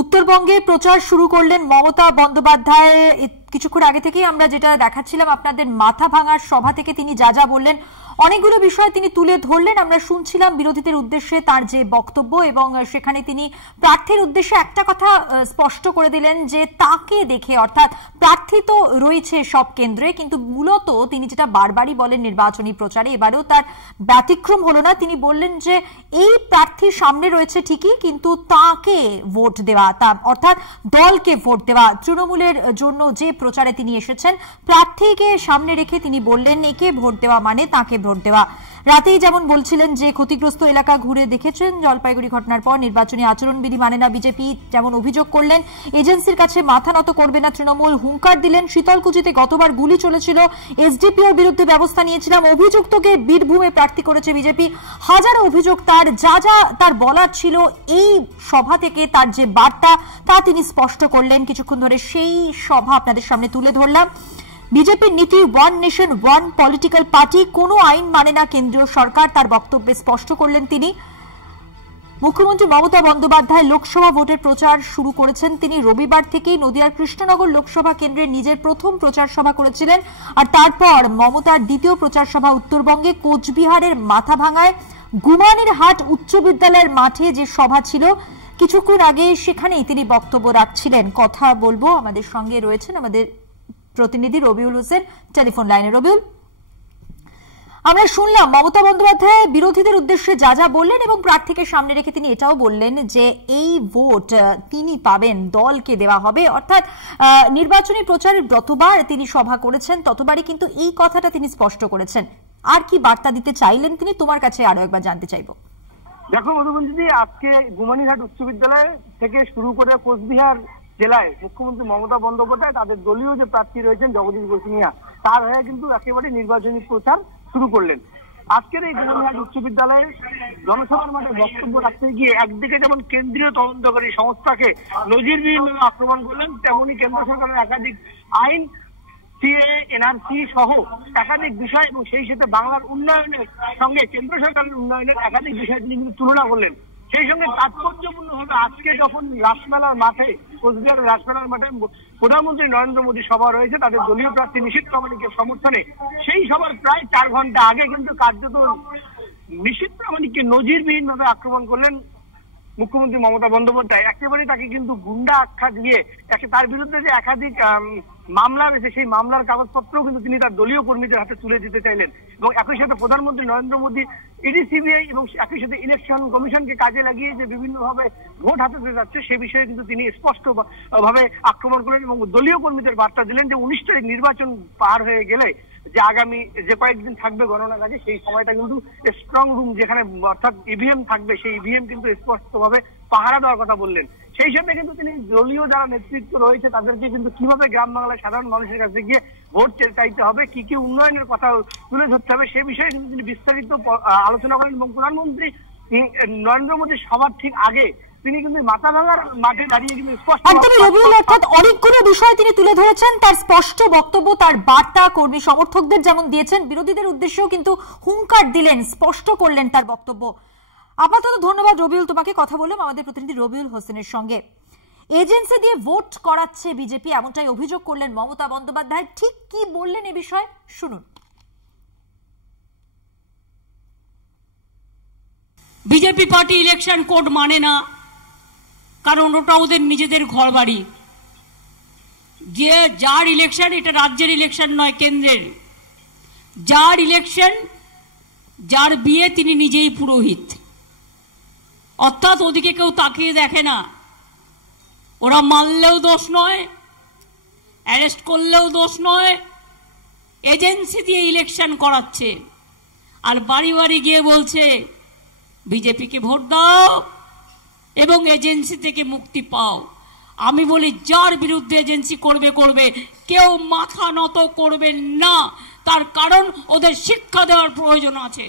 উত্তরবঙ্গে প্রচার শুরু করলেন মমতা বন্দ্যোপাধ্যায়। কিছুক্ষণ আগে থেকেই আমরা যেটা দেখাচ্ছিলাম আপনাদের মাথা ভাঙার সভা থেকে তিনি যা যা বললেন, অনেকগুলো বিষয় তিনি তুলে ধরলেন। আমরা শুনছিলাম বিরোধীদের উদ্দেশ্যে তার যে বক্তব্য, এবং সেখানে তিনি প্রার্থীর উদ্দেশ্যে একটা কথা স্পষ্ট করে দিলেন যে তাকে দেখে, অর্থাৎ প্রার্থী তো রয়েছে সব কেন্দ্রে, কিন্তু মূলত তিনি যেটা বারবারই বলেন নির্বাচনী প্রচারে, এবারেও তার ব্যতিক্রম হলো না। তিনি বললেন যে এই প্রার্থীর সামনে রয়েছে ঠিকই, কিন্তু তাকে ভোট দেওয়া, অর্থাৎ দলকে ভোট দেওয়া। তৃণমূলের জন্য যে প্রচারে তিনি এসেছেন, প্রার্থীকে সামনে রেখে তিনি বললেন একে ভোট দেওয়া মানে তাকে ভোট দেওয়া। রাতেই যেমন বলছিলেন যে ক্ষতিগ্রস্ত এলাকা ঘুরে দেখেছেন, জলপাইগুড়ি ঘটনার পর নির্বাচনী আচরণবিধি মানে না বিজেপি, যেমন অভিযোগ করলেন এজেন্সির কাছে মাথা নত করবে না তৃণমূল। হুঙ্কার দিলেন শীতলকুচিতে গতবার গুলি চলেছিল, এসডিপিওর বিরুদ্ধে ব্যবস্থা নিয়েছিলাম, অভিযুক্তকে বীরভূমে প্রার্থী করেছে বিজেপি। হাজারো অভিযোগ তার, যা যা তার বলার ছিল এই সভা থেকে, তার যে বার্তা তা তিনি স্পষ্ট করলেন। কিছুক্ষণ ধরে সেই সভা আপনাদের সামনে তুলে ধরলাম। বিজেপির নীতি one nation one political party, কোনো আইন মানে না কেন্দ্রীয় সরকার, তার বক্তব্যে স্পষ্ট করলেন তিনি। মুখ্যমন্ত্রী মমতা বন্দ্যোপাধ্যায় লোকসভা ভোটের প্রচার শুরু করেছেন। তিনি রবিবার থেকেই নদিয়ার কৃষ্ণনগর লোকসভা কেন্দ্রে নিজের প্রথম প্রচার সভা করেছিলেন, আর তারপর মমতার দ্বিতীয় প্রচার সভা উত্তরবঙ্গে কোচবিহারের মাথাভাঙায় গুমানের হাট উচ্চ বিদ্যালয়ের মাঠে যে সভা ছিল কিছুক্ষণ আগে, সেখানেই তিনি বক্তব্য রাখছিলেন। কথা বলবো, আমাদের সঙ্গে রয়েছেন আমাদের প্রতিনিধি রবিউল হোসেন টেলিফোন লাইনে। রবিউল, আমরা শুনলাম মমতা বন্দ্যোপাধ্যায় বিরোধীদের উদ্দেশ্যে যা যা বললেন, এবং প্রার্থীকে সামনে রেখে তিনি এটাও বললেন যে এই ভোট তিনি পাবেন, দলকে দেওয়া হবে। অর্থাৎ নির্বাচনী প্রচারে যতবার তিনি সভা করেছেন ততবারই কিন্তু এই কথাটা তিনি স্পষ্ট করেছেন। আর কি বার্তা দিতে চাইলেন তিনি, তোমার কাছে আরো একবার জানতে চাইবো। দেখো মধুবন্দিদি, আজকে গুমানীহাট উচ্চ বিদ্যালয় থেকে শুরু করে কোচবিহার জেলায় মুখ্যমন্ত্রী মমতা বন্দ্যোপাধ্যায় তাদের দলীয় যে প্রার্থী রয়েছেন জগদীশ বসুনিয়া, তার হয়ে কিন্তু একেবারে নির্বাচনী প্রচার শুরু করলেন। আজকের এই গুমানীহাট উচ্চ বিদ্যালয়ের জনসভার মাঠে বক্তব্য রাখতে গিয়ে একদিকে যেমন কেন্দ্রীয় তদন্তকারী সংস্থাকে নজিরবিহীন আক্রমণ করলেন, তেমনি কেন্দ্র সরকারের একাধিক আইন, সিএ, এনআরসি সহ একাধিক বিষয় এবং সেই সাথে বাংলার উন্নয়নের সঙ্গে কেন্দ্র সরকারের উন্নয়নের একাধিক বিষয় তিনি কিন্তু তুলনা করলেন। সেই সঙ্গে তাৎপর্যপূর্ণভাবে আজকে যখন রাসমেলার মাঠে, কোচবিহারের রাসমেলার মাঠে প্রধানমন্ত্রী নরেন্দ্র মোদী সভা রয়েছে তাদের দলীয় প্রার্থী নিশীথ প্রামাণিকের সমর্থনে, সেই সভার প্রায় 4 ঘন্টা আগে কিন্তু কার্যত নিশীথ প্রামাণিককে নজিরবিহীন ভাবে আক্রমণ করলেন মুখ্যমন্ত্রী মমতা বন্দ্যোপাধ্যায়। একেবারে তাকে কিন্তু গুন্ডা আখ্যা দিয়ে তার বিরুদ্ধে যে একাধিক মামলা রয়েছে সেই মামলার কাগজপত্রও কিন্তু তিনি তার দলীয় কর্মীদের হাতে তুলে দিতে চাইলেন, এবং একই সাথে প্রধানমন্ত্রী নরেন্দ্র মোদী ইডি, সিবিআই এবং একই সাথে ইলেকশন কমিশনকে কাজে লাগিয়ে যে বিভিন্নভাবে ভোট হাতে যাচ্ছে সে বিষয়ে কিন্তু তিনি স্পষ্ট ভাবে আক্রমণ করলেন এবং দলীয় কর্মীদের বার্তা দিলেন যে 19 তারিখ নির্বাচন পার হয়ে গেলে যে আগামী যে কয়েকদিন থাকবে গণনা কাজে, সেই সময়টা কিন্তু স্ট্রং রুম যেখানে অর্থাৎ ইভিএম থাকবে, সেই ইভিএম কিন্তু স্পষ্টভাবে পাহারা দেওয়ার কথা বললেন। সেই সাথে কিন্তু তিনি দলীয় যারা নেতৃত্ব রয়েছে তাদেরকে কিন্তু কিভাবে গ্রাম বাংলার সাধারণ মানুষের কাছে গিয়ে ভোট চাইতে হবে, কি কি উন্নয়নের কথা তুলে ধরতে হবে, সে বিষয়ে কিন্তু তিনি বিস্তারিত আলোচনা করেন। এবং প্রধানমন্ত্রী নরেন্দ্র মোদীর সভার ঠিক আগে তিনি কিন্তু মাথা ভাঙার মাঠে দাঁড়িয়ে কিন্তু স্পষ্ট অনেকগুলো বিষয় তিনি তুলে ধরেছেন। তার স্পষ্ট বক্তব্য, তার বার্তা কর্মী সমর্থকদের যেমন দিয়েছেন, বিরোধীদের উদ্দেশ্যেও কিন্তু হুঙ্কার দিলেন, স্পষ্ট করলেন তার বক্তব্য। আপাতত ধন্যবাদ রবিউল, তোমাকে কথা বললাম আমাদের প্রতিনিধি রবিউল হোসেনের সঙ্গে। এজেন্সি দিয়ে ভোট করাচ্ছে বিজেপি, এমনটাই অভিযোগ করলেন মমতা বন্দ্যোপাধ্যায়। ঠিক কি বললেন এ বিষয়ে শুনুন। বিজেপি পার্টি ইলেকশন কোড মানে না, কারণ ওটা ওদের নিজেদের ঘর বাড়ি। যে যার ইলেকশন, এটা রাজ্যের ইলেকশন নয়, কেন্দ্রের। যার ইলেকশন, যার বিয়ে তিনি নিজেই পুরোহিত, অর্থাৎ ওদিকে কেউ তাকিয়ে দেখে না। ওরা মারলেও দোষ নয়, অ্যারেস্ট করলেও দোষ নয়, এজেন্সি দিয়ে ইলেকশন করাচ্ছে। আর বাড়ি বাড়ি গিয়ে বলছে বিজেপিকে ভোট দাও এবং এজেন্সি থেকে মুক্তি পাও। আমি বলি যার বিরুদ্ধে এজেন্সি করবে, কেউ মাথা নত করবে না, তার কারণ ওদের শিক্ষা দেওয়ার প্রয়োজন আছে।